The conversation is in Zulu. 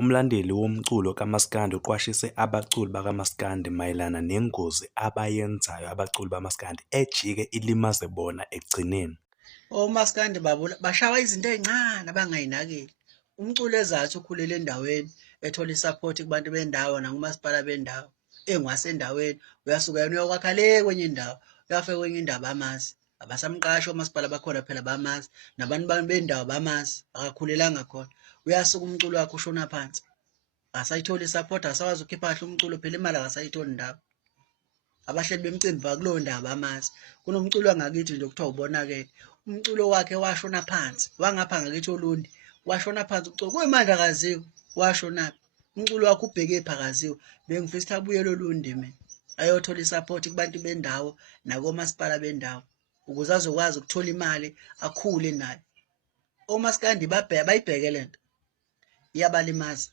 Umlandeli womculo kaMaskandi uqwashise abaculi bakaMaskandi mayelana nengozi abayenzayo abaculi bamaskandi ejike ilimaze bona ekugcineni. OMaskandi bashawa izinto ey'ncane abangay'nakile. Umculi ezathi ukhulele endaweni ethola isaphothi kubantu bendawo nakumasipala bendawo. Engowasendaweni uyasuka yena uyokwakha le kwenye indawo, uyafika kwenye indawo abamazi. Abasamqashi omasipala bakhona phela bamazi, nabantu bendawo bamazi, akakhulelanga khona. Uyasuka umculo wakhe ushona phansi. Akasayitholi isaphothi, akasakwazi ukukhipha kahle umculo phela imali akasayitholi ndawo. Abahleli bemcimbi bakulowo ndawo bamazi. Kunomculo wangakithi nje kuthiwa ubonakele. Umculo wakhe washona phansi, wangapha ngakithi Olundi, washona phansi umculo. Kuyimanje akaziwa washonaphi. Umculo wakhe ubheke phakaziwe. Bengifisa ukuthi abuyele Olundi mina, ayothola isaphothi kubantu bendawo nakomasipala bendawo, ukuze azokwazi ukuthola imali akhule naye. OMaskandi bayibheke le nto, iyabalimaza.